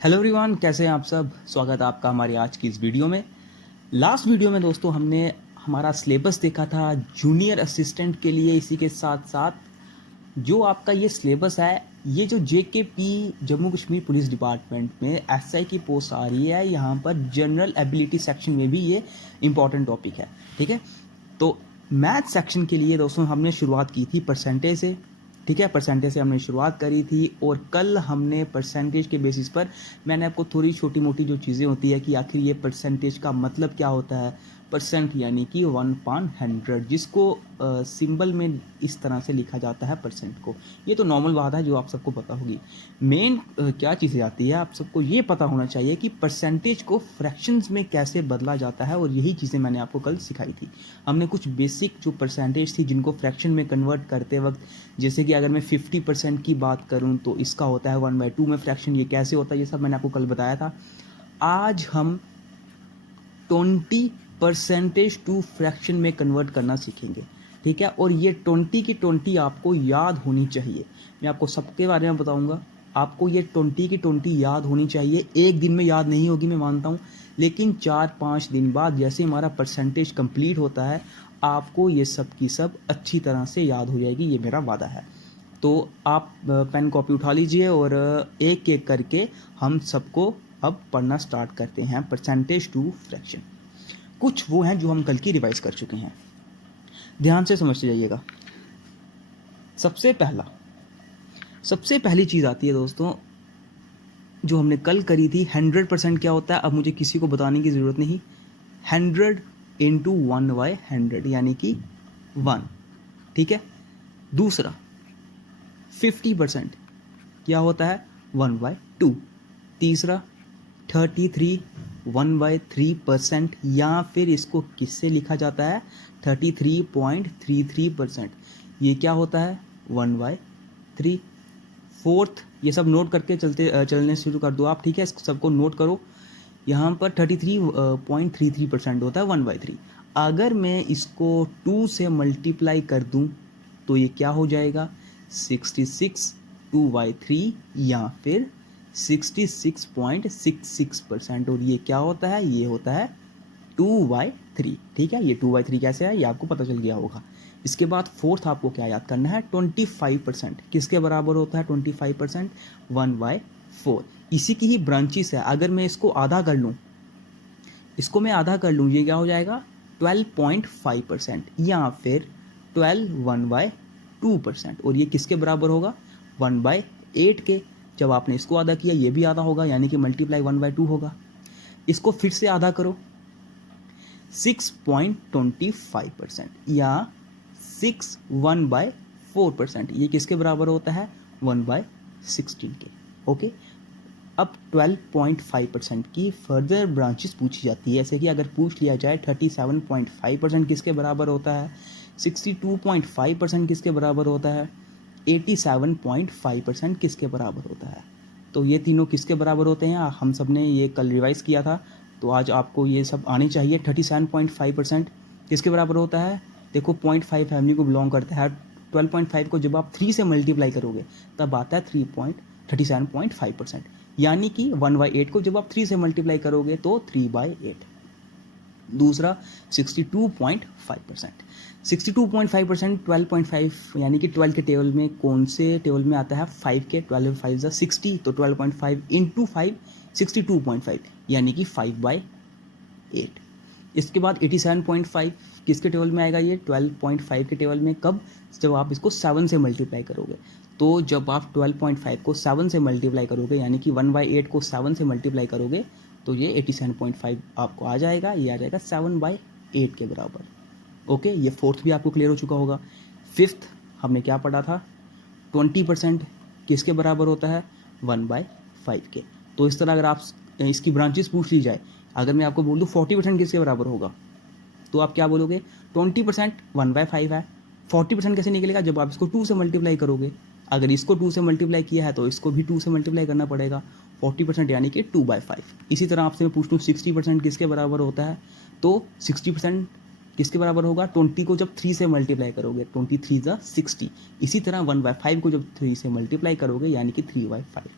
Hello everyone, कैसे हैं आप सब। स्वागत है आपका हमारी आज की इस वीडियो में। लास्ट वीडियो में दोस्तों हमने हमारा सिलेबस देखा था जूनियर असिस्टेंट के लिए। इसी के साथ साथ जो आपका ये सिलेबस है, ये जो JKP Jammu Kashmir police department में एसआई की पोस्ट आ रही है, यहाँ पर जनरल एबिलिटी सेक्शन में भी ये इंपॉर्टेंट टॉपिक है। ठीक है, तो मैथ सेक्शन के लिए दोस्तों हमने शुरुआत की थी परसेंटेज से। ठीक है, परसेंटेज से हमने शुरुआत करी थी और कल हमने परसेंटेज के बेसिस पर मैंने आपको थोड़ी छोटी मोटी जो चीज़ें होती है कि आखिर ये परसेंटेज का मतलब क्या होता है। परसेंट यानी कि 1/100, जिसको सिंबल में इस तरह से लिखा जाता है परसेंट को। ये तो नॉर्मल बात है जो आप सबको पता होगी। मेन क्या चीज़ें आती है, आप सबको ये पता होना चाहिए कि परसेंटेज को फ्रैक्शंस में कैसे बदला जाता है, और यही चीज़ें मैंने आपको कल सिखाई थी। हमने कुछ बेसिक जो परसेंटेज थी जिनको फ्रैक्शन में कन्वर्ट करते वक्त, जैसे कि अगर मैं 50% की बात करूं तो इसका होता है 1/2 में फ्रैक्शन, ये कैसे होता है ये सब मैंने आपको कल बताया था। आज हम 20% टू फ्रैक्शन में कन्वर्ट करना सीखेंगे। ठीक है, और ये 20 की 20 आपको याद होनी चाहिए। मैं आपको सबके बारे में बताऊंगा। आपको ये 20 की 20 याद होनी चाहिए। एक दिन में याद नहीं होगी, मैं मानता हूँ, लेकिन 4-5 दिन बाद जैसे हमारा परसेंटेज कंप्लीट होता है, आपको ये सब की सब अच्छी तरह से याद हो जाएगी, ये मेरा वादा है। तो आप पेन कॉपी उठा लीजिए और एक एक करके हम सबको अब पढ़ना स्टार्ट करते हैं परसेंटेज टू फ्रैक्शन। कुछ वो हैं जो हम कल की रिवाइज कर चुके हैं, ध्यान से समझते जाइएगा। सबसे पहली चीज़ आती है दोस्तों जो हमने कल करी थी, 100% क्या होता है। अब मुझे किसी को बताने की ज़रूरत नहीं। 100 इंटू 1/100 यानी कि 1। ठीक है, दूसरा 50% क्या होता है, 1/2। तीसरा 33 1/3%, या फिर इसको किससे लिखा जाता है, 33.33%। ये क्या होता है, 1/3। फोर्थ, ये सब नोट करके चलने शुरू कर दो आप। ठीक है, इसको सबको नोट करो। यहाँ पर 33.33% होता है 1/3। अगर मैं इसको 2 से मल्टीप्लाई कर दूँ तो ये क्या हो जाएगा, 66 2/3 या फिर 66.66%। और ये क्या होता है, ये होता है 2/3। ठीक है, ये 2/3 कैसे है ये आपको पता चल गया होगा। इसके बाद फोर्थ आपको क्या याद करना है, 25% किसके बराबर होता है, 25% 1/4। इसी की ही ब्रांचेस है। अगर मैं इसको आधा कर लूँ, ये क्या हो जाएगा, 12.5% या फिर 1/2%। और ये किसके बराबर होगा, 1/8 के। जब आपने इसको आधा किया ये भी आधा होगा, यानी कि मल्टीप्लाई 1/2 होगा। इसको फिर से आधा करो, 6.25% या 1/4%। ये किसके बराबर होता है, 1/16 के। ओके, अब 12.5% की फर्दर ब्रांचेस पूछी जाती है। जैसे कि अगर पूछ लिया जाए 37.5% किसके बराबर होता है, 62.5% किसके बराबर होता है, 87.5% किसके बराबर होता है। तो ये तीनों किसके बराबर होते हैं, हम सब ने ये कल रिवाइज किया था, तो आज आपको ये सब आनी चाहिए। 37.5% किसके बराबर होता है, देखो 0.5 फैमिली को बिलोंग करता है। 12.5 को जब आप 3 से मल्टीप्लाई करोगे तब आता है 37.5%, यानी कि 1/8 को जब आप 3 से मल्टीप्लाई करोगे तो 3/8। दूसरा 62.5%। 62.5% 12.5 यानी कि 12 के टेबल में कौन से टेबल में आता है, 5 के। 12 5 60, तो 12.5 इंटू 5 62.5 यानी कि 5/8। इसके बाद 87.5 किसके टेबल में आएगा, ये 12.5 के टेबल में। कब, जब आप इसको 7 से मल्टीप्लाई करोगे। तो जब आप 12.5 को 7 से मल्टीप्लाई करोगे, यानी कि 1/8 को 7 से मल्टीप्लाई करोगे, तो ये 87.5 आपको आ जाएगा। ये आ जाएगा 7/8 के बराबर। ओके, ये फोर्थ भी आपको क्लियर हो चुका होगा। फिफ्थ हमने क्या पढ़ा था, 20% किसके बराबर होता है, 1/5 के। तो इस तरह अगर आप इसकी ब्रांचेस पूछ ली जाए, अगर मैं आपको बोल दूँ 40% किसके बराबर होगा, तो आप क्या बोलोगे, 20% 1/5 है। 40% कैसे निकलेगा, जब आप इसको 2 से मल्टीप्लाई करोगे। अगर इसको 2 से मल्टीप्लाई किया है तो इसको भी 2 से मल्टीप्लाई करना पड़ेगा। 40% यानी कि 2/5। इसी तरह आपसे मैं पूछ लूँ 60% किसके बराबर होता है, तो 60% किसके बराबर होगा, 20 को जब 3 से मल्टीप्लाई करोगे, 23 × 60। इसी तरह 1/5 को जब 3 से मल्टीप्लाई करोगे, यानी कि 3/5।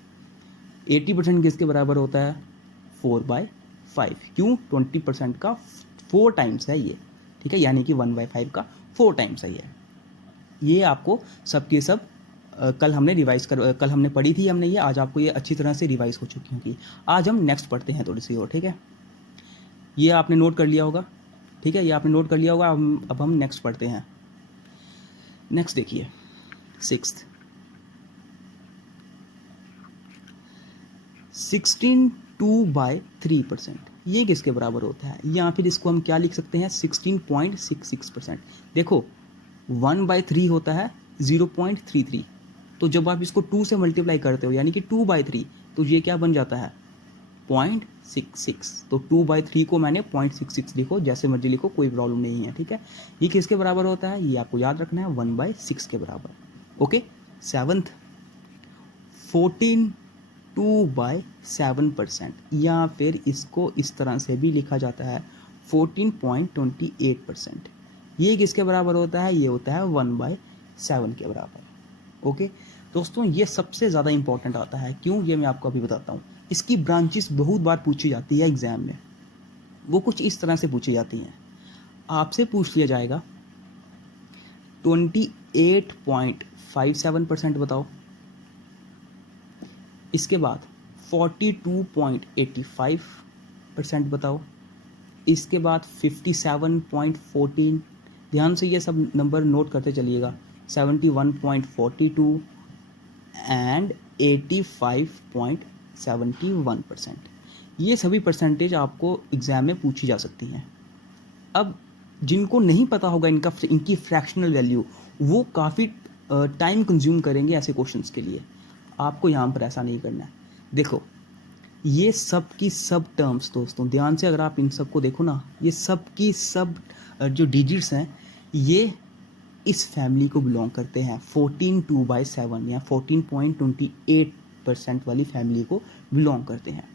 80% किसके बराबर होता है? 4/5। क्यों? 20% का 4 टाइम्स है ये, ठीक है, यानी कि 1/5 का 4 टाइम्स है ये आपको सब के सब कल हमने पढ़ी थी हमने ये, आज आपको ये अच्छी तरह से रिवाइज हो चुकी होगी। आज हम नेक्स्ट पढ़ते हैं थोड़ी सी और, ठीक है, ये आपने नोट कर लिया होगा, ठीक है, ये आपने नोट कर लिया होगा। अब हम नेक्स्ट पढ़ते हैं। नेक्स्ट देखिए 6th 16 2/3%, ये किसके बराबर होता है? या फिर इसको हम क्या लिख सकते हैं? 16.66%। देखो 1/3 होता है 0.33, तो जब आप इसको 2 से मल्टीप्लाई करते हो यानी कि 2/3, तो ये क्या बन जाता है? 0.66। तो 2/3 को मैंने 0.66 लिखो, जैसे मर्जी लिखो, कोई प्रॉब्लम नहीं है, ठीक है। ये किसके बराबर होता है? ये आपको याद रखना है 1/6 के बराबर। ओके। 7th 14 2/7%, या फिर इसको इस तरह से भी लिखा जाता है 14.28%। ये किसके बराबर होता है? ये होता है 1/7 के बराबर। ओके दोस्तों, ये सबसे ज़्यादा इंपॉर्टेंट आता है। क्यों? ये मैं आपको अभी बताता हूँ। इसकी ब्रांचेस बहुत बार पूछी जाती है एग्जाम में। वो कुछ इस तरह से पूछी जाती हैं। आपसे पूछ लिया जाएगा 28.57% बताओ, इसके बाद 42.85% बताओ, इसके बाद 57.14, ध्यान से ये सब नंबर नोट करते चलिएगा, 71.42 एंड 85.71%। ये सभी परसेंटेज आपको एग्ज़ाम में पूछी जा सकती हैं। अब जिनको नहीं पता होगा इनकी फ्रैक्शनल वैल्यू, वो काफ़ी टाइम कंज्यूम करेंगे ऐसे क्वेश्चंस के लिए। आपको यहाँ पर ऐसा नहीं करना है। देखो ये सब की सब टर्म्स दोस्तों, ध्यान से अगर आप इन सब को देखो ना, ये सब की सब जो डिजिट्स हैं ये इस फैमिली को बिलोंग करते हैं। 14 2/7 या 14.28% वाली फैमिली को बिलोंग करते हैं।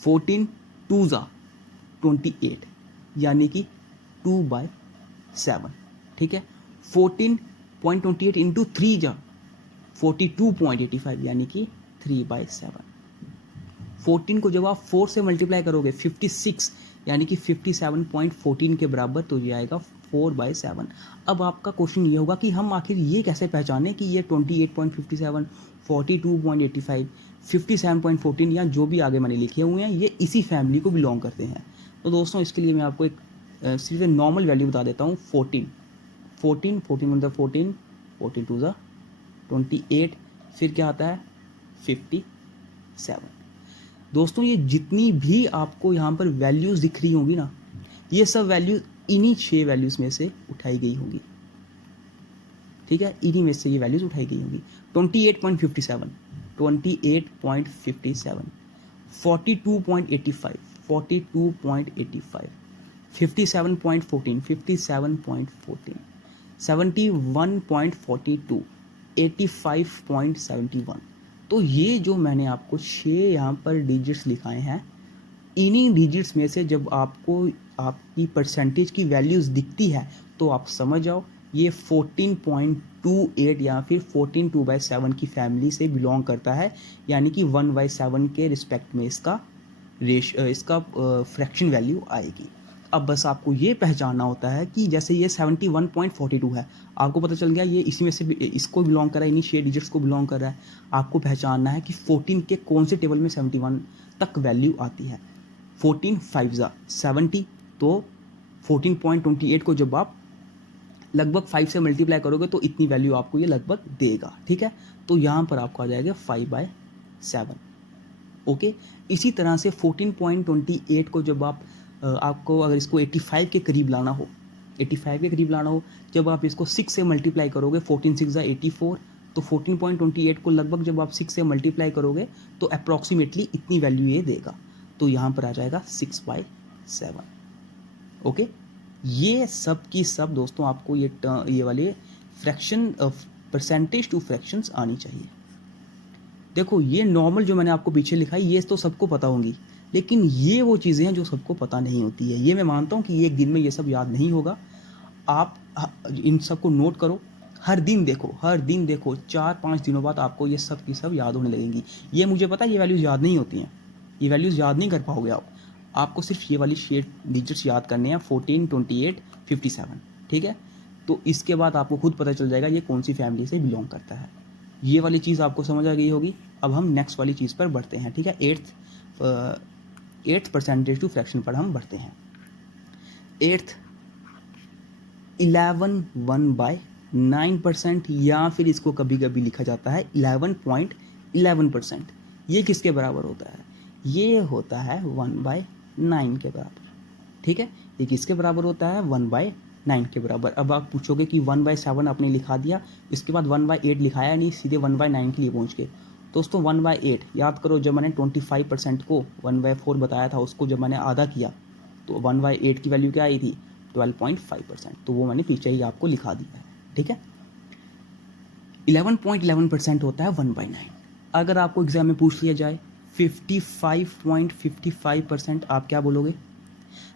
14 2 28 यानी कि 2/7, ठीक है। 14.28 इंटू 3 जा 42.85 यानी कि 3/7। 14 को जब आप 4 से मल्टीप्लाई करोगे 56 यानी कि 57.14 के बराबर, तो ये आएगा 4/7। अब आपका क्वेश्चन ये होगा कि हम आखिर ये कैसे पहचानें कि ये 28.57, 42.85, 57.14 या जो भी आगे मैंने लिखे हुए हैं ये इसी फैमिली को बिलोंग करते हैं। तो दोस्तों इसके लिए मैं आपको एक सिर्फ नॉर्मल वैल्यू बता देता हूँ। 14 मतलब 14 2 28, फिर क्या आता है 57। दोस्तों ये जितनी भी आपको यहाँ पर वैल्यूज़ दिख रही होंगी ना, ये सब वैल्यूज़ इन्हीं 6 वैल्यूज़ में से उठाई गई होंगी, ठीक है, इन्हीं में से ये वैल्यूज़ उठाई गई होंगी। 28.57, 42.85, 57.14, 57.14, 71.42, 85.71। तो ये जो मैंने आपको 6 यहाँ पर डिजिट्स लिखाए हैं, इन्हीं डिजिट्स में से जब आपको आपकी परसेंटेज की वैल्यूज़ दिखती है तो आप समझ जाओ ये 14.28 या फिर 14 2/7 की फैमिली से बिलोंग करता है, यानी कि 1/7 के रिस्पेक्ट में इसका फ्रैक्शन वैल्यू आएगी। अब बस आपको ये पहचानना होता है कि जैसे ये 71.42 है, आपको पता चल गया ये इसी में से इसको बिलोंग कर रहा है, इन्हीं 6 डिजिट्स को बिलोंग कर रहा है। आपको पहचानना है कि 14 के कौन से टेबल में 71 तक वैल्यू आती है। 14 5 70, तो 14.28 को जब आप लगभग 5 से मल्टीप्लाई करोगे तो इतनी वैल्यू आपको ये लगभग देगा, ठीक है। तो यहाँ पर आपको आ जाएगा 5/7। ओके, इसी तरह से 14.28 को जब आपको अगर इसको 85 के करीब लाना हो, 85 के करीब लाना हो, जब आप इसको 6 से मल्टीप्लाई करोगे, 14 6 84, तो 14.28 को लगभग जब आप 6 से मल्टीप्लाई करोगे तो अप्रॉक्सीमेटली इतनी वैल्यू ये देगा। तो यहाँ पर आ जाएगा 6/7। ओके, ये सब की सब दोस्तों आपको ये वाले फ्रैक्शन परसेंटेज टू फ्रैक्शंस आनी चाहिए। देखो ये नॉर्मल जो मैंने आपको पीछे लिखा है ये तो सबको पता होंगी, लेकिन ये वो चीज़ें हैं जो सबको पता नहीं होती है। ये मैं मानता हूँ कि एक दिन में ये सब याद नहीं होगा। आप इन सबको नोट करो, हर दिन देखो, हर दिन देखो, 4-5 दिनों बाद आपको ये सब की सब याद होने लगेंगी। ये मुझे पता है ये वैल्यूज़ याद नहीं होती हैं, ये वैल्यूज़ याद नहीं कर पाओगे आप। आपको सिर्फ ये वाली शेड डिजिट्स याद करने हैं, 14, 28, 57, ठीक है। तो इसके बाद आपको खुद पता चल जाएगा ये कौन सी फैमिली से बिलोंग करता है। ये वाली चीज़ आपको समझ आ गई होगी। अब हम नेक्स्ट वाली चीज़ पर बढ़ते हैं, ठीक है। एट्थ परसेंटेज टू फ्रैक्शन पर हम बढ़ते हैं। एट्थ 11/9%, या फिर इसको कभी कभी लिखा जाता है 11.11%। ये किसके बराबर होता है? ये होता है 1/9 के बराबर, ठीक है। ये किसके बराबर होता है? 1/9 के बराबर। अब आप पूछोगे कि 1/7 आपने लिखा दिया, इसके बाद 1/8 लिखाया नहीं, सीधे 1/9 के लिए पहुंच गए। दोस्तों 1/8 याद करो, जब मैंने 25% को 1/4 बताया था, उसको जब मैंने आधा किया तो 1/8 की वैल्यू क्या आई थी? 12.5%। तो वो मैंने पीछे ही आपको लिखा दिया है, ठीक है। 11.11% होता है 1/9। अगर आपको एग्जाम में पूछ लिया जाए 55.55%, आप क्या बोलोगे?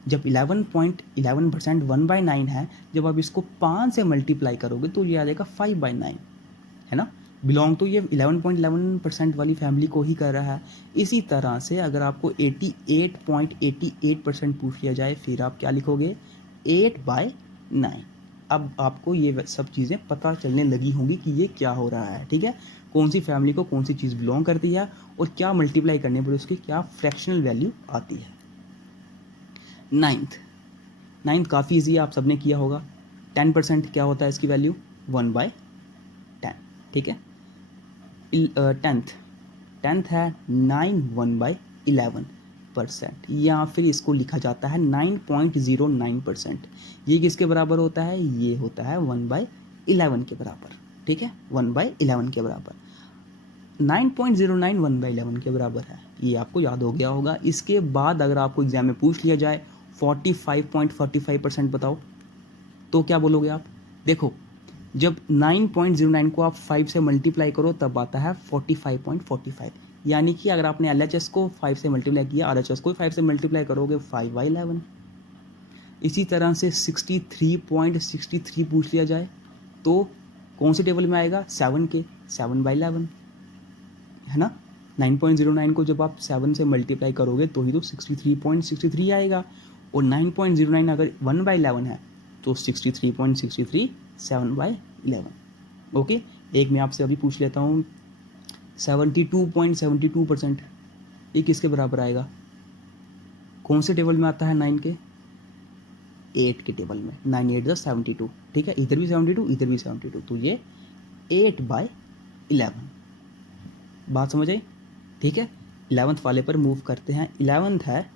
जब 11.11% 1/9 है, जब आप इसको 5 से मल्टीप्लाई करोगे तो ये आ जाएगा 5/9, है ना। बिलोंग तो ये 11.11% वाली फैमिली को ही कर रहा है। इसी तरह से अगर आपको 88.88% पूछ लिया जाए, फिर आप क्या लिखोगे? 8/9। अब आपको ये सब चीज़ें पता चलने लगी होंगी कि ये क्या हो रहा है, ठीक है। कौन सी फैमिली को कौन सी चीज़ बिलोंग करती है और क्या मल्टीप्लाई करने पर उसकी क्या फ्रैक्शनल वैल्यू आती है। नाइन्थ काफ़ी ईजी है, आप सबने किया होगा। 10% क्या होता है इसकी वैल्यू? 1/10, ठीक है। टेंथ है 1/11%, या फिर इसको लिखा जाता है 9.09%। ये किसके बराबर होता है? ये होता है 1/11 के बराबर, ठीक है। 1/11 के बराबर 9.09 1/11 के बराबर है, ये आपको याद हो गया होगा। इसके बाद अगर आपको एग्जाम में पूछ लिया जाए 45.45% बताओ, तो क्या बोलोगे आप? देखो, जब 9.09 को आप 5 से मल्टीप्लाई करो तब आता है 45.45, यानी कि अगर आपने LHS को 5 से मल्टीप्लाई किया, RHS को 5 से मल्टीप्लाई करोगे 5/11। इसी तरह से 63.63 पूछ लिया जाए तो कौन से टेबल में आएगा? 7 के 7/11, है ना। 9.09 को जब आप 7 से मल्टीप्लाई करोगे तो ही तो 63.63 आएगा, और 9.09 अगर 1/11 है तो 63.63 7/11। ओके, एक मैं आपसे अभी पूछ लेता हूँ 72.72%, ये किसके बराबर आएगा? कौन से टेबल में आता है? 9 के 8 के टेबल में। 9 8 72, ठीक है। इधर भी 72, इधर भी 72, तो ये 8/11। बात समझ आई, ठीक है। 11th वाले पर मूव करते हैं। 11th है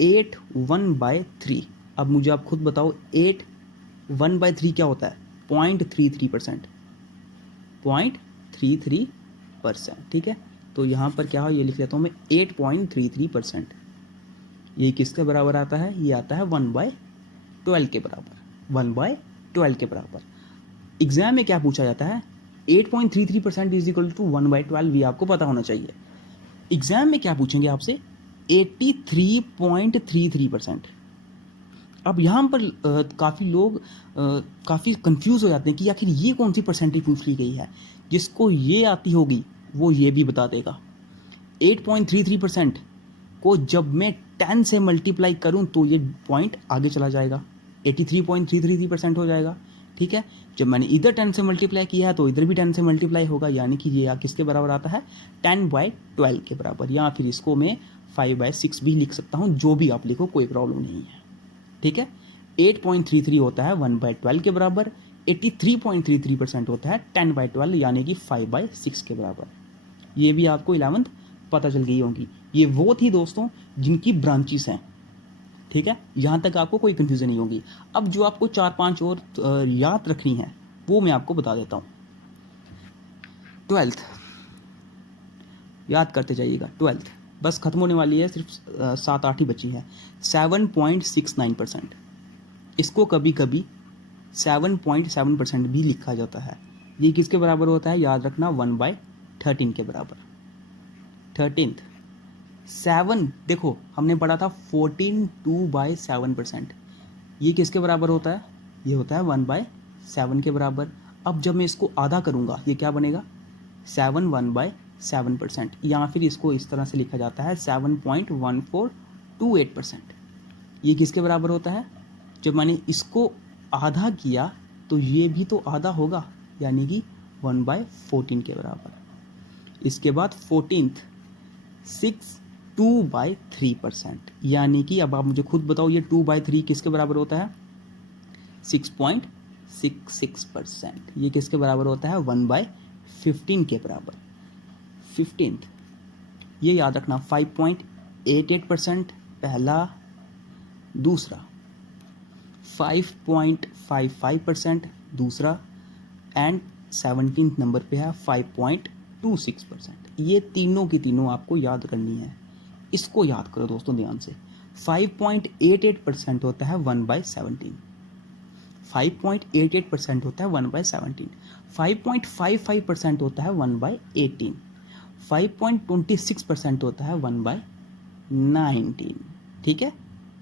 8 1/3। अब मुझे आप खुद बताओ 8 1/3 क्या होता है? 0.33%, 0.33%, ठीक है। तो यहाँ पर क्या हो, ये लिख लेता हूँ मैं 8.33%। ये किसके बराबर आता है? ये आता है 1/12 के बराबर, 1/12 के बराबर। एग्जाम में क्या पूछा जाता है? 8.33% इज इक्वल टू 1/12, ये आपको पता होना चाहिए। एग्जाम में क्या पूछेंगे आपसे? 83.33%। अब यहाँ पर काफ़ी लोग काफ़ी कंफ्यूज हो जाते हैं कि आखिर ये कौन सी परसेंटेज पूछ ली गई है। जिसको ये आती होगी वो ये भी बता देगा। 8.33% को जब मैं 10 से मल्टीप्लाई करूं तो ये पॉइंट आगे चला जाएगा, 83.333% हो जाएगा, ठीक है। जब मैंने इधर 10 से मल्टीप्लाई किया है तो इधर भी 10 से मल्टीप्लाई होगा, यानी कि ये किसके बराबर आता है? 10/12 के बराबर, या फिर इसको मैं 5/6 भी लिख सकता हूँ, जो भी आप लिखो कोई प्रॉब्लम नहीं है, ठीक है। 8.33 होता है 1/12 के बराबर, 83.33% होता है 10/12 यानी कि 5/6 के बराबर। ये भी आपको 11th पता चल गई होगी। ये वो थी दोस्तों जिनकी ब्रांचेस हैं, ठीक है। यहाँ तक आपको कोई कंफ्यूजन नहीं होगी। अब जो आपको 4-5 और याद रखनी है वो मैं आपको बता देता हूँ। 12th याद करते जाइएगा। 12th बस खत्म होने वाली है, सिर्फ 7-8 ही बची है। 7.69%, इसको कभी कभी 7.7% भी लिखा जाता है। ये किसके बराबर होता है? याद रखना 1/13 के बराबर। 13th 7, देखो हमने पढ़ा था 14/7%, ये किसके बराबर होता है? ये होता है 1/7 के बराबर। अब जब मैं इसको आधा करूँगा ये क्या बनेगा 7/7%, या फिर इसको इस तरह से लिखा जाता है 7.1428%। ये किसके बराबर होता है? जब मैंने इसको आधा किया तो ये भी तो आधा होगा, यानी कि 1/14 के बराबर। इसके बाद 14th 2/3%, यानी कि अब आप मुझे खुद बताओ ये 2/3 किसके बराबर होता है? 6.66%। ये किसके बराबर होता है? 1/15 के बराबर। 15th ये याद रखना 5.88% पहला, दूसरा 5.55% दूसरा, एंड 17th नंबर पे है 5.26%। ये तीनों की तीनों आपको याद करनी है। इसको याद करो दोस्तों ध्यान से। 5.88% होता है 1/17। 5.88% होता है 1/17। 5.55% होता है 1/18। 5.26% होता है 1/19। ठीक है,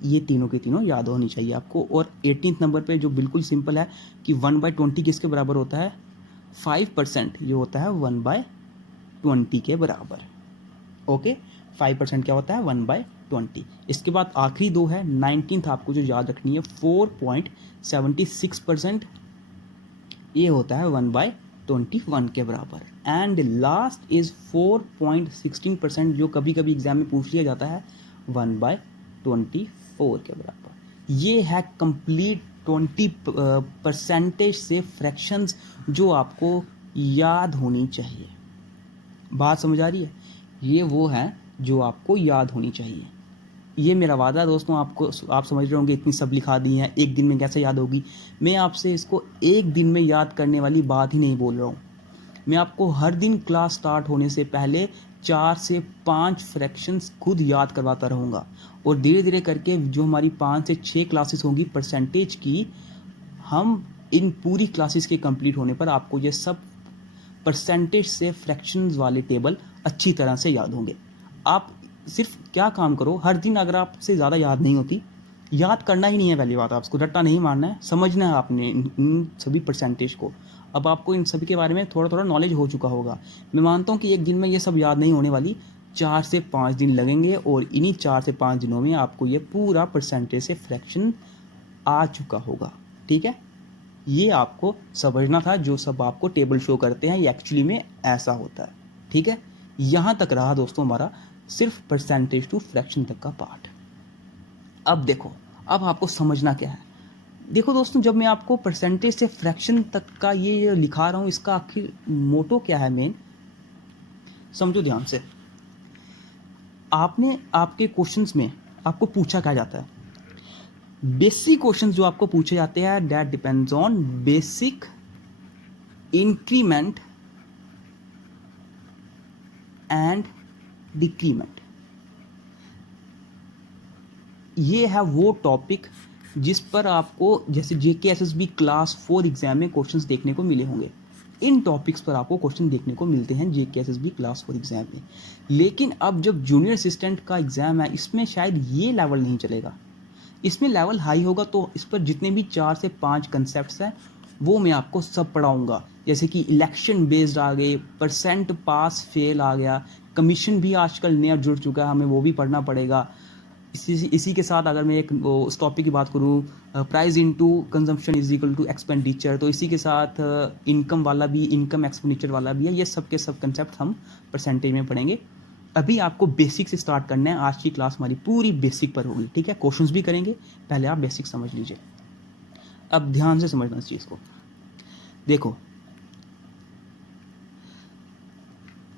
ये तीनों के तीनों याद होनी चाहिए आपको। और 18th नंबर पे जो बिल्कुल सिंपल है कि 1/20 किसके बराबर होता है? 5%। ये होता है 1/20 के बराबर। ओके, 5% क्या होता है? 1/20। इसके बाद आखिरी दो है 19th, आपको जो याद रखनी है 4.76%। ये होता है 1/21 के बराबर। एंड लास्ट इज 4.16%, जो कभी कभी एग्जाम में पूछ लिया जाता है 1/24 के बराबर। ये है कंप्लीट 20% से फ्रैक्शंस जो आपको याद होनी चाहिए। बात समझ आ रही है? ये वो है जो आपको याद होनी चाहिए। ये मेरा वादा है दोस्तों, आप समझ रहे होंगे इतनी सब लिखा दी हैं, एक दिन में कैसे याद होगी। मैं आपसे इसको एक दिन में याद करने वाली बात ही नहीं बोल रहा हूँ। मैं आपको हर दिन क्लास स्टार्ट होने से पहले 4 से 5 फ्रैक्शंस खुद याद करवाता रहूँगा, और धीरे धीरे करके जो हमारी 5 से 6 क्लासेस होंगी परसेंटेज की, हम इन पूरी क्लासेस के कंप्लीट होने पर आपको ये सब परसेंटेज से फ्रैक्शंस वाले टेबल अच्छी तरह से याद होंगे। आप सिर्फ क्या काम करो, हर दिन अगर आपसे ज़्यादा याद नहीं होती, याद करना ही नहीं है पहली बात, आपको रट्टा नहीं मारना है, समझना है आपने इन सभी परसेंटेज को। अब आपको इन सभी के बारे में थोड़ा थोड़ा नॉलेज हो चुका होगा। मैं मानता हूँ कि एक दिन में ये सब याद नहीं होने वाली, 4 से 5 दिन लगेंगे, और इन्हीं 4 से 5 दिनों में आपको ये पूरा परसेंटेज से फ्रैक्शन आ चुका होगा। ठीक है, ये आपको समझना था। जो सब आपको टेबल शो करते हैं ये एक्चुअली में ऐसा होता है। ठीक है, यहाँ तक रहा दोस्तों हमारा सिर्फ परसेंटेज टू फ्रैक्शन तक का पार्ट। अब देखो, अब आपको समझना क्या है। देखो दोस्तों, जब मैं आपको परसेंटेज से फ्रैक्शन तक का ये लिखा रहा हूँ, इसका आखिर मोटो क्या है मेन, समझो ध्यान से। आपने आपके क्वेश्चंस में आपको पूछा क्या जाता है? बेसिक क्वेश्चंस जो आपको पूछे जाते हैं, that depends on basic, increment and decrement. ये है वो टॉपिक जिस पर आपको जैसे जेके एसएसबी क्लास 4 एग्जाम में क्वेश्चंस देखने को मिले होंगे। इन टॉपिक्स पर आपको क्वेश्चन देखने को मिलते हैं जेके एसएसबी क्लास 4 एग्जाम में। लेकिन अब जब जूनियर असिस्टेंट का एग्जाम है, इसमें शायद ये लेवल नहीं चलेगा। इसमें लेवल हाई होगा, तो इस पर जितने भी 4 से 5 कंसेप्ट्स हैं वो मैं आपको सब पढ़ाऊंगा। जैसे कि इलेक्शन बेस्ड आ गए, परसेंट पास फेल आ गया, कमीशन भी आजकल नया जुड़ चुका है, हमें वो भी पढ़ना पड़ेगा। इसी के साथ अगर मैं एक उस टॉपिक की बात करूँ, price into consumption is equal to expenditure, तो इसी के साथ इनकम वाला भी, इनकम एक्सपेंडिचर वाला भी है। ये सब के सब कंसेप्ट हम परसेंटेज में पढ़ेंगे। अभी आपको बेसिक से स्टार्ट करना है। आज की क्लास हमारी पूरी बेसिक पर होगी। ठीक है, क्वेश्चंस भी करेंगे, पहले आप बेसिक समझ लीजिए। अब ध्यान से समझना इस चीज़ को। देखो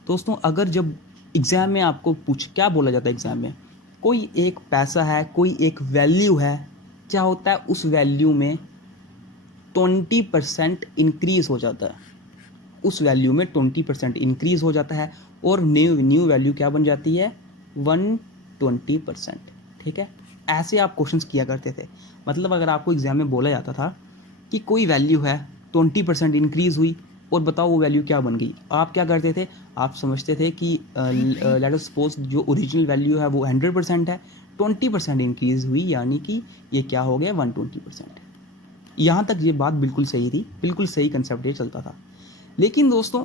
दोस्तों, अगर जब एग्ज़ाम में आपको क्या बोला जाता है एग्ज़ाम में, कोई एक पैसा है, कोई एक वैल्यू है, क्या होता है उस वैल्यू में 20% इंक्रीज़ हो जाता है। उस वैल्यू में 20% इंक्रीज़ हो जाता है, और न्यू वैल्यू क्या बन जाती है? 120%। ठीक है, ऐसे आप क्वेश्चंस किया करते थे। मतलब अगर आपको एग्जाम में बोला जाता था कि कोई वैल्यू है 20% इंक्रीज़ हुई, और बताओ वो वैल्यू क्या बन गई, आप क्या करते थे? आप समझते थे कि लेट अस सपोज जो ओरिजिनल वैल्यू है वो 100% है, 20% इंक्रीज़ हुई, यानी कि ये क्या हो गया? 120%। यहाँ तक ये बात बिल्कुल सही थी, बिल्कुल सही कंसेप्ट ये चलता था। लेकिन दोस्तों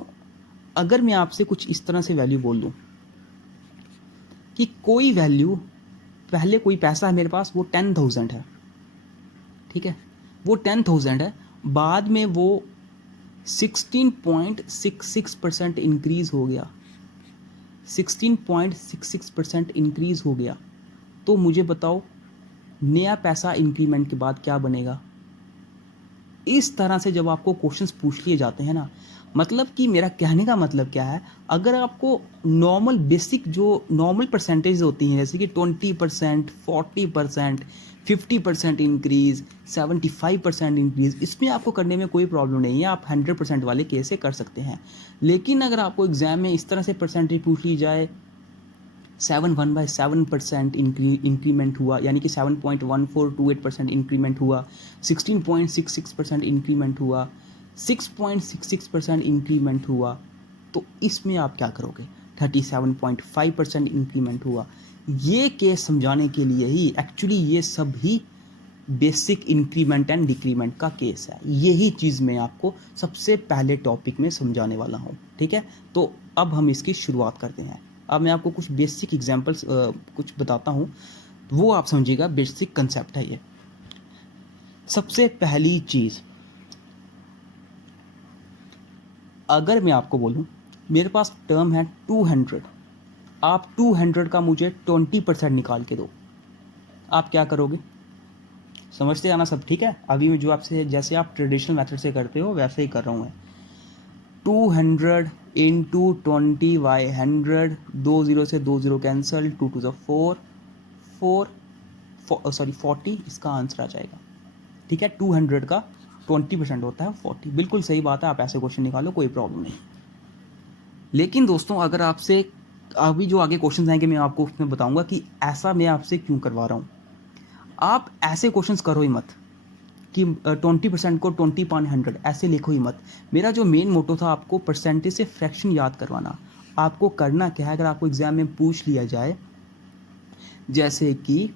अगर मैं आपसे कुछ इस तरह से वैल्यू बोल दूँ कि कोई वैल्यू, पहले कोई पैसा है मेरे पास, वो 10,000 है, ठीक है, वो 10,000 है, बाद में वो 16.66% इंक्रीज़ हो गया, 16.66% इंक्रीज़ हो गया, तो मुझे बताओ नया पैसा इंक्रीमेंट के बाद क्या बनेगा। इस तरह से जब आपको क्वेश्चंस पूछ लिए जाते हैं ना, मतलब कि मेरा कहने का मतलब क्या है, अगर आपको नॉर्मल बेसिक जो नॉर्मल परसेंटेज होती हैं जैसे कि 20%, 40%, 50% इंक्रीज़, 75% इंक्रीज़, इसमें आपको करने में कोई प्रॉब्लम नहीं है, आप 100% वाले केस से कर सकते हैं। लेकिन अगर आपको एग्ज़ाम में इस तरह से परसेंटेज पूछ ली जाए, 7.1/7% इंक्रीमेंट हुआ, यानी कि 7.1428% इंक्रीमेंट हुआ, 16.66% इंक्रीमेंट हुआ, 6.66% इंक्रीमेंट हुआ, तो इसमें आप क्या करोगे। 37.5% इंक्रीमेंट हुआ। ये केस समझाने के लिए ही एक्चुअली ये सब ही बेसिक इंक्रीमेंट एंड डिक्रीमेंट का केस है। यही चीज़ मैं आपको सबसे पहले टॉपिक में समझाने वाला हूँ, ठीक है। तो अब हम इसकी शुरुआत करते हैं। अब मैं आपको कुछ बेसिक एग्जांपल्स कुछ बताता हूँ, वो आप समझिएगा, बेसिक कंसेप्ट है ये। सबसे पहली चीज़, अगर मैं आपको बोलूँ मेरे पास टर्म है 200, आप 200 का मुझे 20% निकाल के दो, आप क्या करोगे। समझते आना सब ठीक है। अभी मैं जो आपसे, जैसे आप ट्रेडिशनल मेथड से करते हो वैसे ही कर रहा हूँ मैं। 200 इंटू 20/100, 2 0 से 2 0 कैंसिल, 2 2 4, 40 इसका आंसर आ जाएगा, ठीक है। 200 का 20% होता है 40, बिल्कुल सही बात है, आप ऐसे क्वेश्चन निकालो, कोई प्रॉब्लम नहीं। लेकिन दोस्तों अगर आपसे अभी जो आगे क्वेश्चन आएंगे मैं आपको उसमें बताऊंगा कि ऐसा मैं आपसे क्यों करवा रहा हूँ। आप ऐसे क्वेश्चंस करो ही मत कि 20% को 20/100 ऐसे लिखो ही मत। मेरा जो मेन मोटो था आपको परसेंटेज से फ्रैक्शन याद करवाना। आपको करना क्या है, अगर आपको एग्जाम में पूछ लिया जाए जैसे कि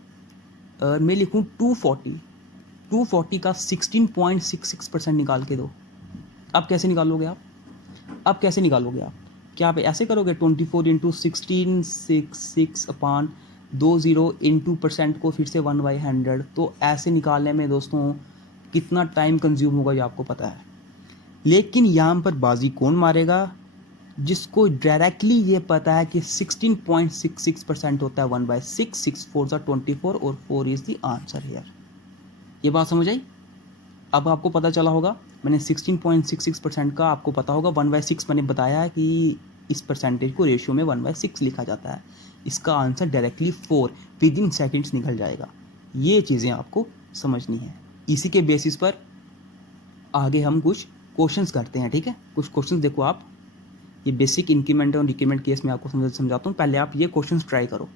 मैं लिखूँ 240 का 16.66% निकाल के दो, अब कैसे निकालोगे आप, अब कैसे निकालोगे आप, क्या आप ऐसे करोगे 24 इंटू 16 6/20 इंटू परसेंट को फिर से 1/100, तो ऐसे निकालने में दोस्तों कितना टाइम कंज्यूम होगा ये आपको पता है। लेकिन यहाँ पर बाजी कौन मारेगा, जिसको डायरेक्टली ये पता है कि 16.66% होता है 1/6, 6 4 24 और 4 इज द आंसर हियर। ये बात समझ आई। अब आपको पता चला होगा, मैंने 16.66% का आपको पता होगा, 1/6 मैंने बताया है कि इस परसेंटेज को रेशियो में 1/6 लिखा जाता है। इसका answer directly 4 with in seconds निकल जाएगा। ये चीज़ें आपको समझनी है। इसी के बेसिस पर आगे हम कुछ क्वेश्चंस करते हैं, ठीक है। कुछ क्वेश्चंस देखो आप, ये बेसिक इंक्रीमेंट और डिक्रीमेंट केस में आपको समझाता हूँ, पहले आप ये क्वेश्चंस ट्राई करो।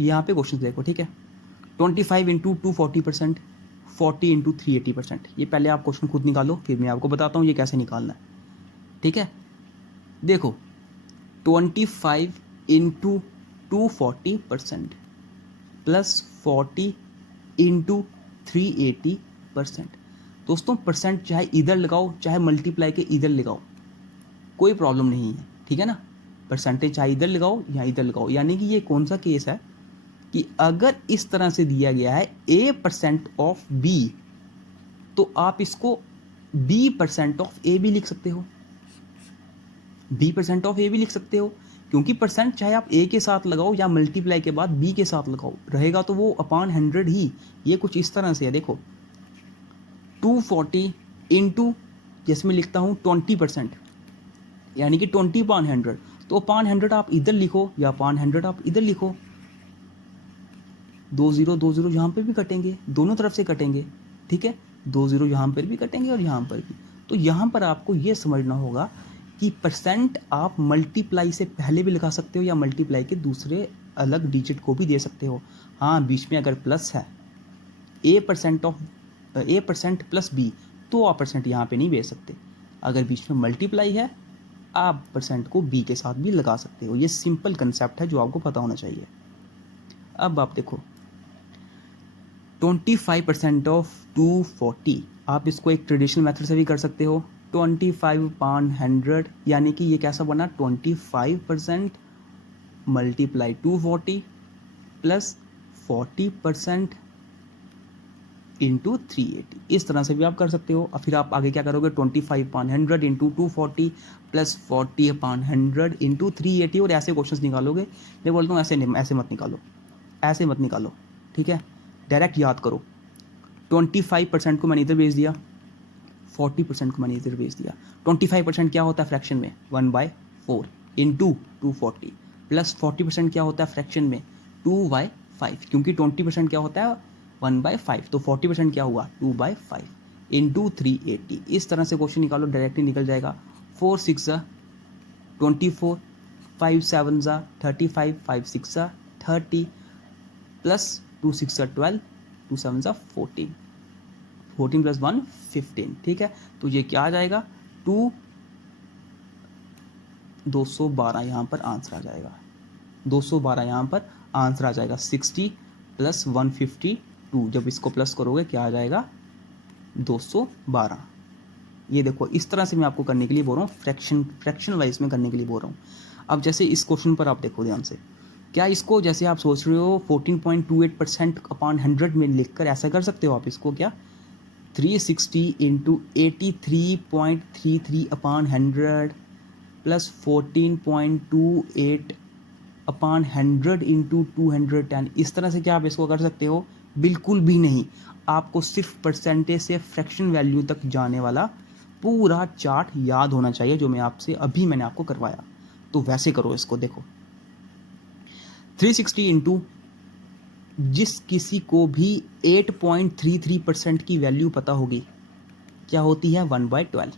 यहाँ पे क्वेश्चंस देखो, ठीक है। 25 इंटू 240%, 40 इंटू 380%, ये पहले आप क्वेश्चन खुद निकालो, फिर मैं आपको बताता हूँ ये कैसे निकालना है, ठीक है। देखो 25 इंटू 240% प्लस 40 इंटू 380%। दोस्तों परसेंट चाहे इधर लगाओ चाहे मल्टीप्लाई के इधर लगाओ, कोई प्रॉब्लम नहीं है, ठीक है ना। परसेंटेज चाहे इधर लगाओ या इधर लगाओ, यानी कि ये कौन सा केस है कि अगर इस तरह से दिया गया है A% ऑफ B, तो आप इसको B% ऑफ A भी लिख सकते हो, B% ऑफ A भी लिख सकते हो, क्योंकि परसेंट चाहे आप A के साथ लगाओ या मल्टीप्लाई के बाद B के साथ लगाओ, रहेगा तो वो अपॉन 100 ही। ये कुछ इस तरह से है, देखो 240 इंटू, जैसे मैं लिखता हूँ 20%, यानी कि 20/100, तो अपॉन 100 आप इधर लिखो या अपॉन 100 आप इधर लिखो। 2 0 यहाँ पर भी कटेंगे, दोनों तरफ से कटेंगे, ठीक है। 2 0 यहाँ पर भी कटेंगे और यहाँ पर भी। तो यहाँ पर आपको ये समझना होगा कि परसेंट आप मल्टीप्लाई से पहले भी लगा सकते हो या मल्टीप्लाई के दूसरे अलग डिजिट को भी दे सकते हो। हाँ, बीच में अगर प्लस है A% प्लस B, तो आप परसेंट यहाँ पे नहीं भेज सकते। अगर बीच में मल्टीप्लाई है आप परसेंट को B के साथ भी लगा सकते हो। ये सिंपल कंसेप्ट है जो आपको पता होना चाहिए। अब आप देखो 25% ऑफ 240, आप इसको एक ट्रेडिशनल मेथड से भी कर सकते हो। 25/100 यानी कि ये कैसा बना, 25% मल्टीप्लाई 240 प्लस 40% इंटू 380, इस तरह से भी आप कर सकते हो। और फिर आप आगे क्या करोगे, 25/100 इंटू 240 प्लस 40/100 इंटू 380, और ऐसे क्वेश्चंस निकालोगे। मैं बोलता हूँ ऐसे नहीं, ऐसे मत निकालो, ऐसे मत निकालो, ठीक है, डायरेक्ट याद करो। 25% को मैंने इधर भेज दिया, 40% को मैंने इधर भेज दिया। 25% क्या होता है फ्रैक्शन में, 1/4 इंटू 240 प्लस 40% क्या होता है फ्रैक्शन में, 2/5, क्योंकि 20% क्या होता है 1/5, तो 40% क्या हुआ 2/5 इंटू 380। इस तरह से क्वेश्चन निकालो, डायरेक्टली निकल जाएगा। 4 6 24, 5 7 35, 5 6 30 प्लस 2 6 12, 2 7 14, 14 प्लस 1 15, ठीक है। तो ये क्या आ जाएगा, 212 यहाँ पर आंसर आ जाएगा, 212 यहाँ पर आंसर आ जाएगा। 60 प्लस 152, जब इसको प्लस करोगे क्या आ जाएगा 212। ये देखो, इस तरह से मैं आपको करने के लिए बोल रहा हूँ, फ्रैक्शन वाइज में करने के लिए बोल रहा हूँ। अब जैसे इस क्वेश्चन पर आप देखो ध्यान से, क्या इसको जैसे आप सोच रहे हो 14.28% अपॉन 100 में लिखकर ऐसा कर सकते हो आप इसको, क्या 360 into 83.33 upon 100 plus 14.28 upon 100 into 210, इस तरह से क्या आप इसको कर सकते हो? बिल्कुल भी नहीं। आपको सिर्फ परसेंटेज से फ्रैक्शन वैल्यू तक जाने वाला पूरा चार्ट याद होना चाहिए, जो मैंने आपको करवाया। तो वैसे करो इसको, देखो 360 इंटू, जिस किसी को भी 8.33% की वैल्यू पता होगी क्या होती है 1/12,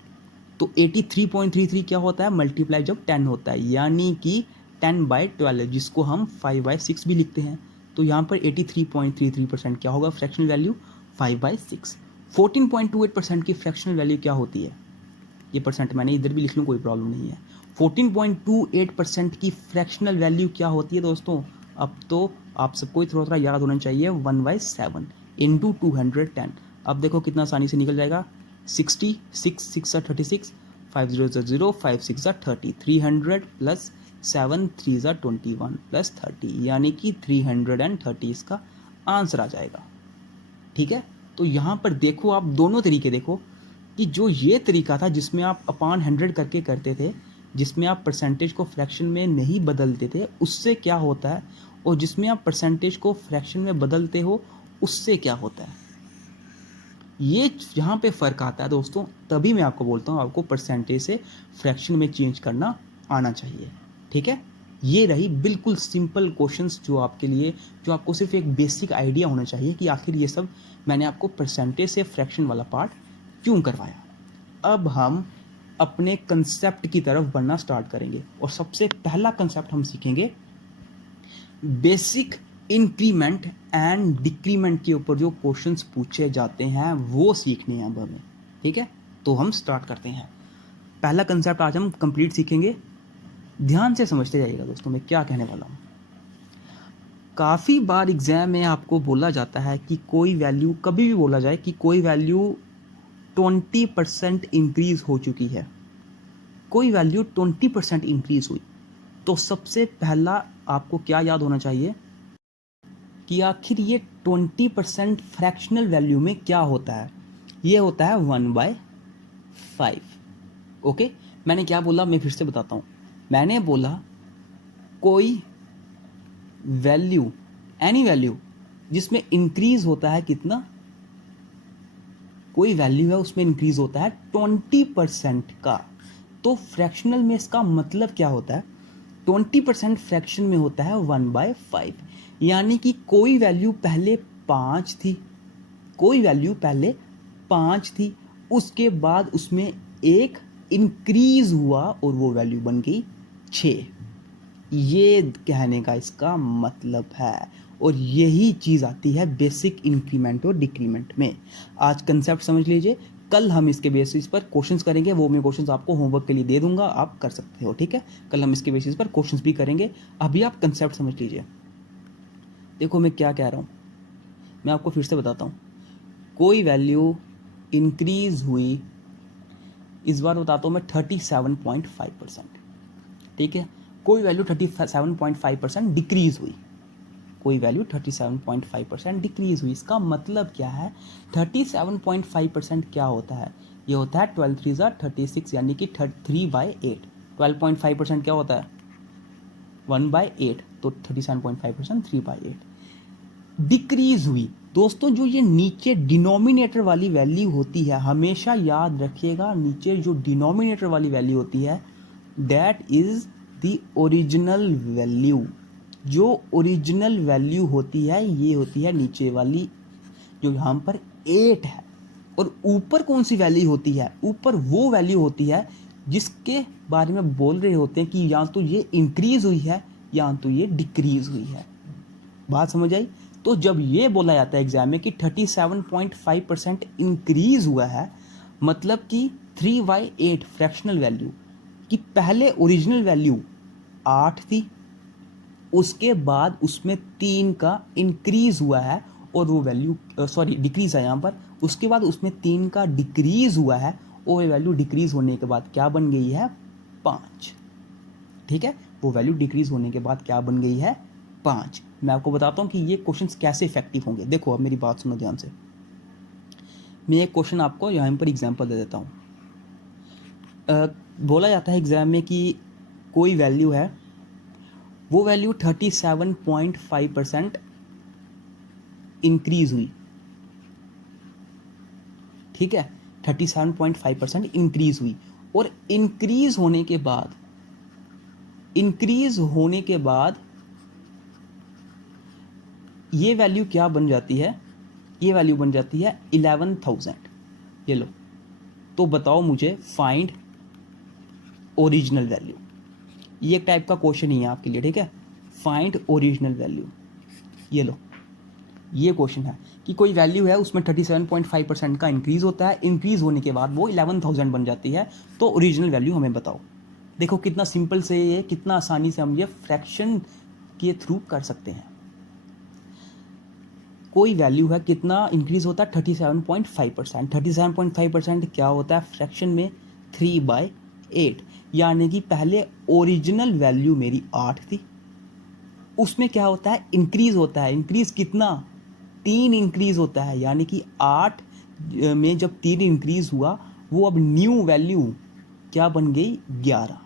तो 83.33 क्या होता है मल्टीप्लाई जब 10 होता है, यानी कि 10/12, जिसको हम 5/6 भी लिखते हैं। तो यहाँ पर 83.33% क्या होगा फ्रैक्शनल वैल्यू 5/6। 14.28% की फ्रैक्शनल वैल्यू क्या होती है, ये परसेंट मैंने इधर भी लिख लूँ, कोई प्रॉब्लम नहीं है। 14.28% की फ्रैक्शनल वैल्यू क्या होती है दोस्तों, अब तो आप सबको थोड़ा थोड़ा याद होना चाहिए, 1/7 इंटू 210। अब देखो कितना आसानी से निकल जाएगा, 60, 6 6 36, 5 0 0, 5 6 30, 300 प्लस 7 3 21 प्लस 30, यानी कि 330 इसका आंसर आ जाएगा। ठीक है, तो यहाँ पर देखो, आप दोनों तरीके देखो कि जो ये तरीका था जिसमें आप अपॉन 100 करके करते थे, जिसमें आप परसेंटेज को फ्रैक्शन में नहीं बदलते थे, उससे क्या होता है, और जिसमें आप परसेंटेज को फ्रैक्शन में बदलते हो उससे क्या होता है, ये यहाँ पे फ़र्क आता है दोस्तों। तभी मैं आपको बोलता हूँ आपको परसेंटेज से फ्रैक्शन में चेंज करना आना चाहिए। ठीक है, ये रही बिल्कुल सिंपल क्वेश्चंस जो आपके लिए, जो आपको सिर्फ एक बेसिक आइडिया होना चाहिए कि आखिर ये सब मैंने आपको परसेंटेज से फ्रैक्शन वाला पार्ट क्यों करवाया। अब हम अपने कंसेप्ट की तरफ बढ़ना स्टार्ट करेंगे, और सबसे पहला कंसेप्ट हम सीखेंगे बेसिक इंक्रीमेंट एंड डिक्रीमेंट के ऊपर जो क्वेश्चंस पूछे जाते हैं वो सीखने हैं अब हमें। ठीक है, तो हम स्टार्ट करते हैं। पहला कंसेप्ट आज हम कंप्लीट सीखेंगे, ध्यान से समझते जाइएगा दोस्तों मैं क्या कहने वाला हूँ। काफ़ी बार एग्जाम में आपको बोला जाता है कि कोई वैल्यू, कभी भी बोला जाए कि कोई वैल्यू 20% इंक्रीज हो चुकी है, कोई वैल्यू 20% इंक्रीज हुई, तो सबसे पहला आपको क्या याद होना चाहिए कि आखिर ये 20% फ्रैक्शनल वैल्यू में क्या होता है। ये होता है 1/5। ओके, मैंने क्या बोला, मैं फिर से बताता हूँ। मैंने बोला कोई वैल्यू, एनी वैल्यू जिसमें इंक्रीज होता है कितना, कोई वैल्यू है उसमें इंक्रीज होता है 20% का, तो फ्रैक्शनल में इसका मतलब क्या होता है, 20% फ्रैक्शन में होता है 1/5, यानी कि कोई वैल्यू पहले 5 थी, कोई वैल्यू पहले 5 थी, उसके बाद उसमें एक इंक्रीज हुआ और वो वैल्यू बन गई 6। ये कहने का इसका मतलब है, और यही चीज़ आती है बेसिक इंक्रीमेंट और डिक्रीमेंट में। आज कंसेप्ट समझ लीजिए, कल हम इसके बेसिस पर क्वेश्चंस करेंगे, वो मैं क्वेश्चंस आपको होमवर्क के लिए दे दूंगा, आप कर सकते हो। ठीक है, कल हम इसके बेसिस पर क्वेश्चंस भी करेंगे, अभी आप कंसेप्ट समझ लीजिए। देखो मैं क्या कह रहा हूँ, मैं आपको फिर से बताता हूँ, कोई वैल्यू इंक्रीज हुई, इस बार बताता हूँ मैं 37.5%, ठीक है। कोई वैल्यू 37.5% डिक्रीज हुई, कोई वैल्यू 37.5% डिक्रीज हुई, इसका मतलब क्या है, 37.5% क्या होता है, ये होता है 12 3 36, यानी कि 3/8। 12.5% क्या होता है, 1/8, तो 37.5% 3/8 डिक्रीज हुई। दोस्तों जो ये नीचे डिनोमिनेटर वाली वैल्यू होती है, हमेशा याद रखिएगा, नीचे जो डिनोमिनेटर वाली वैल्यू होती है that is the original value. जो ओरिजिनल वैल्यू होती है ये होती है नीचे वाली, जो यहाँ पर 8 है। और ऊपर कौन सी वैल्यू होती है, ऊपर वो वैल्यू होती है जिसके बारे में बोल रहे होते हैं कि या तो ये इंक्रीज हुई है या तो ये डिक्रीज हुई है। बात समझ आई। तो जब ये बोला जाता है एग्जाम में कि 37.5% इंक्रीज हुआ है, मतलब कि 3/8 फ्रैक्शनल वैल्यू कि पहले ओरिजिनल वैल्यू 8 थी, उसके बाद उसमें 3 का इंक्रीज हुआ है और वो वैल्यू डिक्रीज है यहाँ पर, उसके बाद उसमें 3 का डिक्रीज हुआ है और वो वैल्यू डिक्रीज होने के बाद क्या बन गई है, 5। ठीक है, वो वैल्यू डिक्रीज होने के बाद क्या बन गई है, 5। मैं आपको बताता हूँ कि ये क्वेश्चंस कैसे इफेक्टिव होंगे। देखो अब मेरी बात सुनो ध्यान से, मैं एक क्वेश्चन आपको यहाँ पर एग्जांपल दे देता हूँ। बोला जाता है एग्जाम में कि कोई वैल्यू है, वो वैल्यू 37.5% इंक्रीज हुई, ठीक है, 37.5% इंक्रीज हुई, और इंक्रीज होने के बाद ये वैल्यू क्या बन जाती है, ये वैल्यू बन जाती है 11,000। ये लो, तो बताओ मुझे फाइंड ओरिजिनल वैल्यू। ये एक टाइप का क्वेश्चन ही है आपके लिए, ठीक है, फाइंड ओरिजिनल वैल्यू। ये लो, ये क्वेश्चन है कि कोई वैल्यू है उसमें 37.5% का इंक्रीज होता है, इंक्रीज होने के बाद वो 11,000 बन जाती है, तो ओरिजिनल वैल्यू हमें बताओ। देखो कितना सिंपल से ये, कितना आसानी से हम ये फ्रैक्शन के थ्रू कर सकते हैं। कोई वैल्यू है, कितना इंक्रीज होता है, 37.5%। 37.5% क्या होता है फ्रैक्शन में, 3/8, यानी कि पहले ओरिजिनल वैल्यू मेरी 8 थी, उसमें क्या होता है, इंक्रीज होता है। इंक्रीज कितना, 3 इंक्रीज होता है, यानी कि 8 में जब 3 इंक्रीज हुआ, वो अब न्यू वैल्यू क्या बन गई, 11।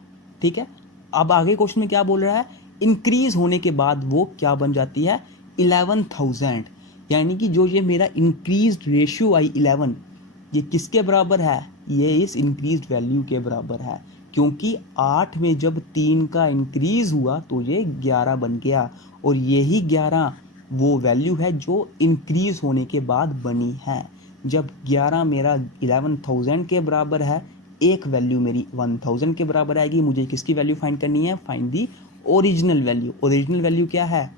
ठीक है, अब आगे क्वेश्चन में क्या बोल रहा है, इंक्रीज होने के बाद वो क्या बन जाती है, 11,000, यानी कि जो ये मेरा इंक्रीज रेशियो आई 11, ये किसके बराबर है, ये इस इंक्रीज वैल्यू के बराबर है, क्योंकि 8 में जब 3 का इंक्रीज हुआ तो ये 11 बन गया, और यही 11 वो वैल्यू है जो इंक्रीज होने के बाद बनी है। जब 11 मेरा 11,000 के बराबर है, एक वैल्यू मेरी 1,000 के बराबर आएगी, मुझे किसकी वैल्यू फाइंड करनी है, find the original value. Original value क्या है,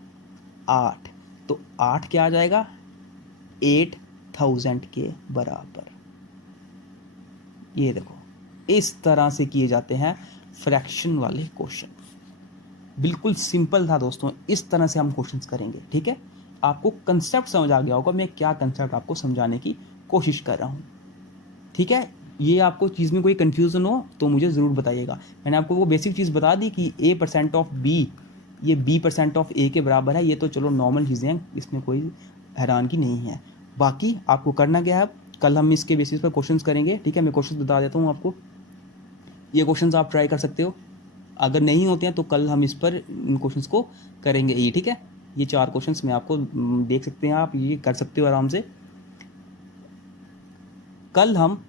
8, तो 8 क्या आ जाएगा, 8,000 के बराबर। ये देखो, इस तरह से किए जाते हैं फ्रैक्शन वाले क्वेश्चन। बिल्कुल सिंपल था दोस्तों, इस तरह से हम क्वेश्चंस करेंगे। ठीक है, आपको कंसेप्ट समझ आ गया होगा, मैं क्या कंसेप्ट आपको समझाने की कोशिश कर रहा हूँ। ठीक है, ये आपको चीज़ में कोई कंफ्यूजन हो तो मुझे ज़रूर बताइएगा। मैंने आपको वो बेसिक चीज़ बता दी कि A% ऑफ B ये B% ऑफ A के बराबर है, ये तो चलो नॉर्मल चीज़ें हैं, इसमें कोई हैरान की नहीं है। बाकी आपको करना क्या है, कल हम इसके बेसिस पर क्वेश्चंस करेंगे। ठीक है, मैं क्वेश्चंस बता देता हूँ आपको, ये क्वेश्चंस आप ट्राई कर सकते हो, अगर नहीं होते हैं तो कल हम इस पर इन क्वेश्चंस को करेंगे ये। ठीक है, ये 4 क्वेश्चंस मैं आपको देख सकते हैं, आप ये कर सकते हो आराम से। कल हम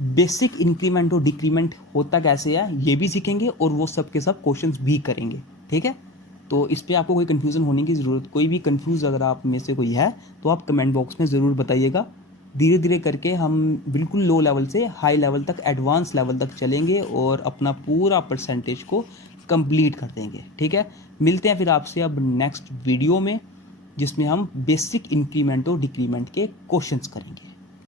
बेसिक इंक्रीमेंट और डिक्रीमेंट होता कैसे है ये भी सीखेंगे, और वो सब के सब क्वेश्चंस भी करेंगे। ठीक है, तो इस पर आपको कोई कन्फ्यूज़न होने की ज़रूरत, कोई भी कन्फ्यूज़ अगर आप में से कोई है तो आप कमेंट बॉक्स में ज़रूर बताइएगा। धीरे धीरे करके हम बिल्कुल लो लेवल से हाई लेवल तक, एडवांस लेवल तक चलेंगे और अपना पूरा परसेंटेज को कंप्लीट कर देंगे। ठीक है, मिलते हैं फिर आपसे अब नेक्स्ट वीडियो में, जिसमें हम बेसिक इंक्रीमेंट और डिक्रीमेंट के क्वेश्चंस करेंगे।